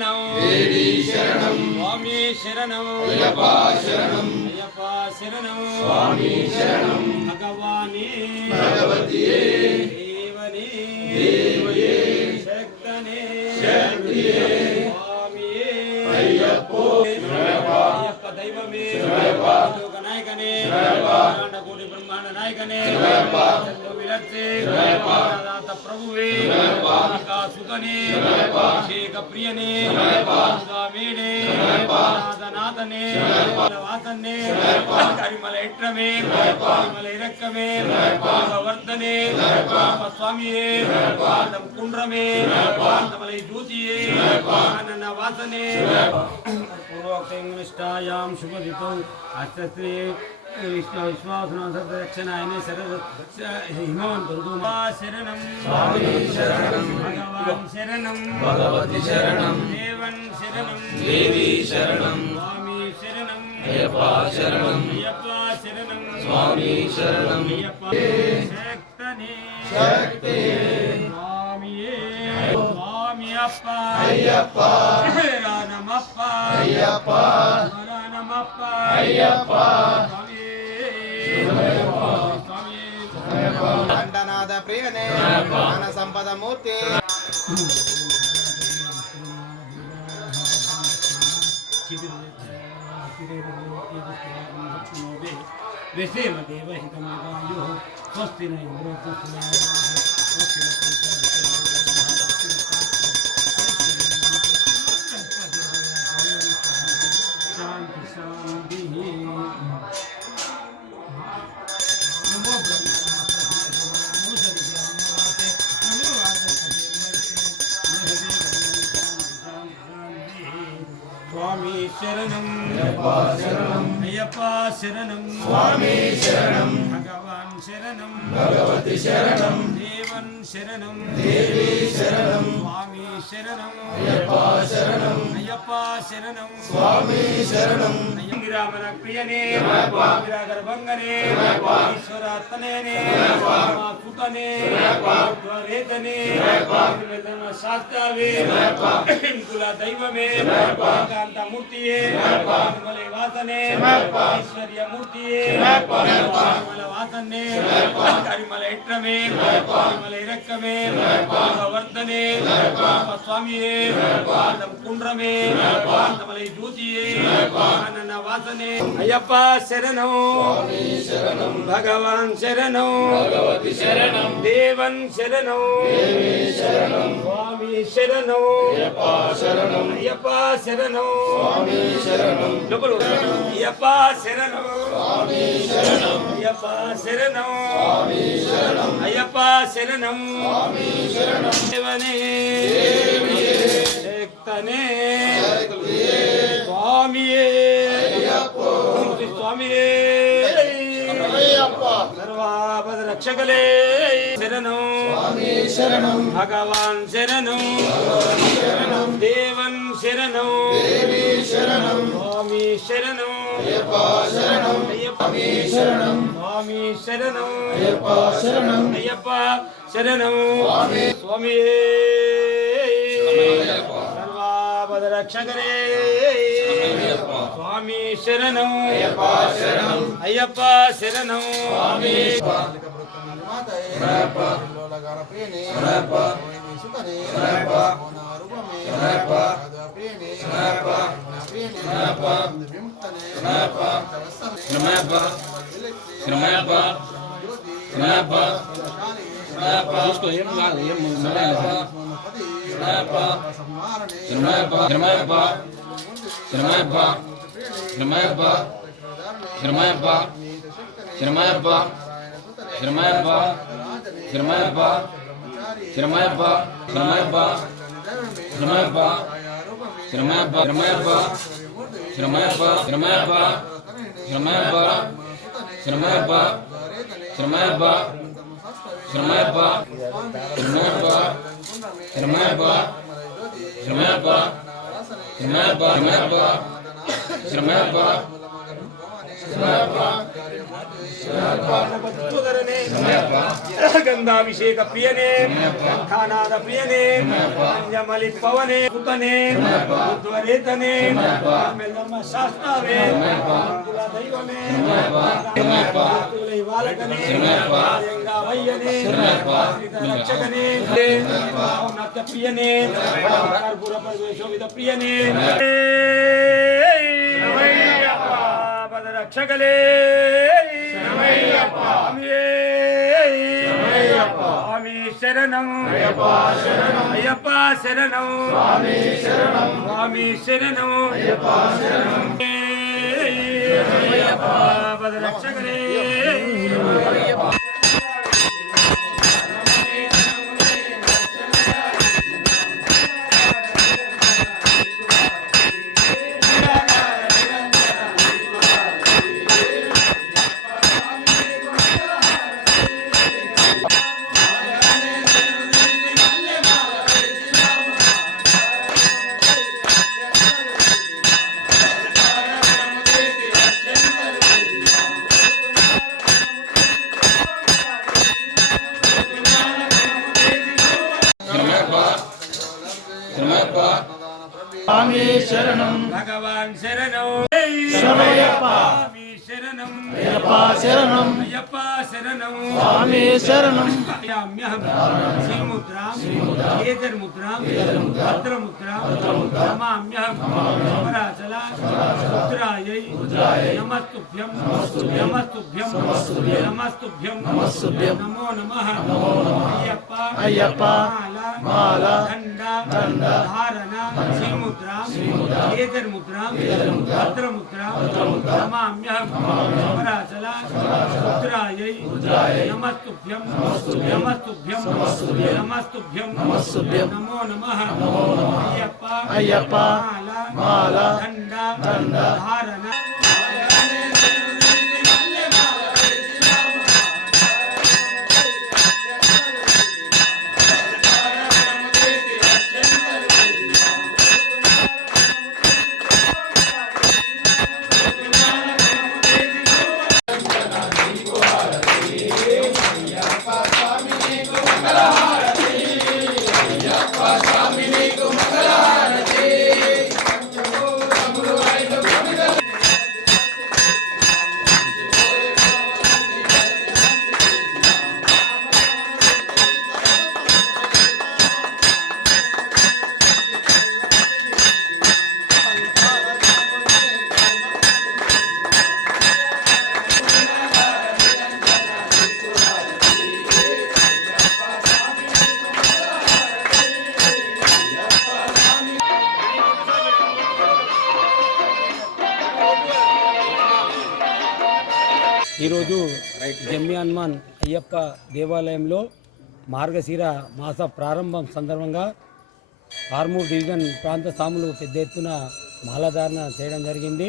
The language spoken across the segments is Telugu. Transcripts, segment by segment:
శరణం దేవి శరణం స్వామి శరణం అయ్యప్ప శరణం అయ్యప్ప శరణం స్వామి శరణం భగవాని భగవతియే దేవని దేవయే శక్తనే శక్తియే స్వామియే అయ్యప్పో అయ్యప్ప దైవమే లోక నాయకనే కోటి బ్రహ్మాండ నాయకనే విలర్చే దాత ప్రభువే సుతనే అభిషేక ప్రియనే స్వామినే నాథనే వాసన్నే కరిమల ఎట్రమే కరిమల ఇరక్కమే వర్ధనే స్వామియే కుండ్రమే మలై జ్యోతియే ఆనన వాసనే పూర్వోక్తాయాం శుభదితో అష్టశ్రీ విశ్వాసనాథక్షణాయనే హిమవంతుడు శరణం భగవాన్ శరణం భగవతి శరణం దేవన్ శరణం దేవి శరణం స్వామి శరణం అయ్యప్ప శరణం అయ్యప్ప శరణం స్వామి శరణం అయ్యప్ప శక్తనే శక్తియే స్వామియే స్వామి అప్ప అయ్యప్ప నమప్ప అయ్యప్ప నమప్ప అయ్యప్ప దండనాథ ప్రియనే జ్ఞాన సంపద మూర్తి దేవ హితమాయు స్వస్తి నైంద్రో శాంతి శాంతి స్వామి శరణం అయ్యప్ప శరణం స్వామి శరణం భగవాన్ శరణం భగవతి శరణం దేవన్ శరణం దేవి శరణం స్వామి శరణం అయ్యప్ప శరణం అయ్యప్ప శరణం స్వామి శరణం రామన ప్రియనే గర్భంగనే ఈశ్వరాత్మనే సుతనే రేతనే శాస్త్రవే కుల దైవమే కాంతమూర్తియే మలై వాసనే ఐశ్వర్య మూర్తియే మల వాసనే కరిమల ఎట్రమే కరిమల ఇరక్కమే వర్ధనే స్వామియే కుండ్రమే మలై జ్యోతియే ఆనన వాసనే అయ్యప్ప శరణం భగవాన్ శరణం భగవతి శరణం దేవన్ శరణం స్వామి శరణం అయ్యప్ప శరణం అయ్యప్ప శరణం స్వామి శరణం అయ్యప్ప శరణం అయ్యప్ప శరణం అయ్యప్ప శరణం దేవనే శక్తనే స్వామియే స్వామియే సర్వాపద రక్షకలే శరణం శరణం భగవాన్ శరణం దేవన్ శరణం దేవి శరణం స్వామి శరణం అయ్యప్ప శరణం అయ్యప్ప శరణం స్వామి శరణం అయ్యప్ప శరణం అయ్యప్ప శరణం స్వామి సర్వాపద రక్షకరే స్వామి శరణం అయ్యప్ప శరణం చూసుకో ఏం కాదు ఏం గణపతిసుధరనే గంధాభిషేక ప్రియనే కంఠానాద ప్రియనే అంజమలి పవనే కుతనే ఉద్వరేతనే మెల్లమ్మ శాస్త్రవే కుల దైవమే కులై వాలకనే రాజంగా వయ్యనే రక్షకనే నత్త ప్రియనే కర్పూర పరివేశోవిద ప్రియనే రక్షకలే స్వామి శరణం అయ్యప్ప శరణం స్వామి శరణం పద రక్షకలే స్వామి శరణం భగవాన్ శరణం శరణమయ్యప్ప స్వామి శరణం అయ్యప్ప శరణం అయ్యప్ప శరణం స్వామి శరణం యామ్యహం శ్రీముద్రాం కేతర్ముద్రాం భద్రముద్రాం నమామ్యహం పరాచల రుద్రాయై నమస్తుభ్యం నమస్తుభ్యం నమస్తుభ్యం నమో నమః అయ్యప్ప అయ్యప్ప మాల దండ ధారణ శ్రీముద్రాం కేతర్ముద్రాం భద్రముద్రాం నమామ్యహం పరాచల రుద్రాయై నమస్తుభ్యం నమస్తుభ్యం నమో నమః అయ్యప్ప మాల దండ ధారణ ఈరోజు జమ్మి హనుమాన్ అయ్యప్ప దేవాలయంలో మార్గశిర మాస ప్రారంభం సందర్భంగా ఆర్మూర్ డివిజన్ ప్రాంత స్వాములు పెద్ద ఎత్తున మాలాధారణ చేయడం జరిగింది.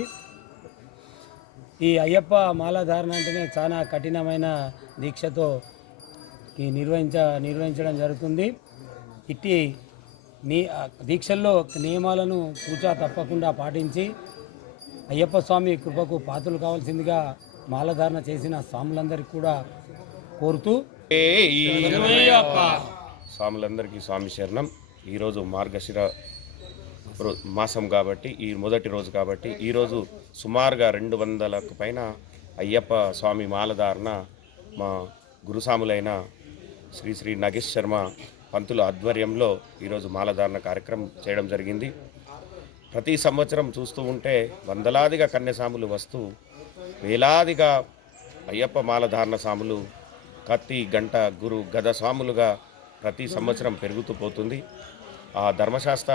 ఈ అయ్యప్ప మాలాధారణ అంటేనే చాలా కఠినమైన దీక్షతో నిర్వహించడం జరుగుతుంది. ఇట్టి దీక్షల్లో నియమాలను తూచా తప్పకుండా పాటించి అయ్యప్ప స్వామి కృపకు పాత్రలు కావాల్సిందిగా మాలధారణ చేసిన స్వాములందరికీ కూడా కోరుతూ స్వాములందరికీ స్వామి శరణం. ఈరోజు మార్గశిర మాసం కాబట్టి ఈ మొదటి రోజు కాబట్టి ఈరోజు సుమారుగా 200కు పైన అయ్యప్ప స్వామి మాలధారణ మా గురుస్వాములైన శ్రీ శ్రీ నగేష్ శర్మ పంతుల ఆధ్వర్యంలో ఈరోజు మాలధారణ కార్యక్రమం చేయడం జరిగింది. ప్రతి సంవత్సరం చూస్తూ ఉంటే వందలాదిగా కన్యస్వాములు వస్తూ వేలాదిగా అయ్యప్ప మాలధారణ స్వాములు కత్తి గంట గురు గద స్వాములుగా ప్రతి సంవత్సరం పెరుగుతూ పోతుంది. ఆ ధర్మశాస్త్ర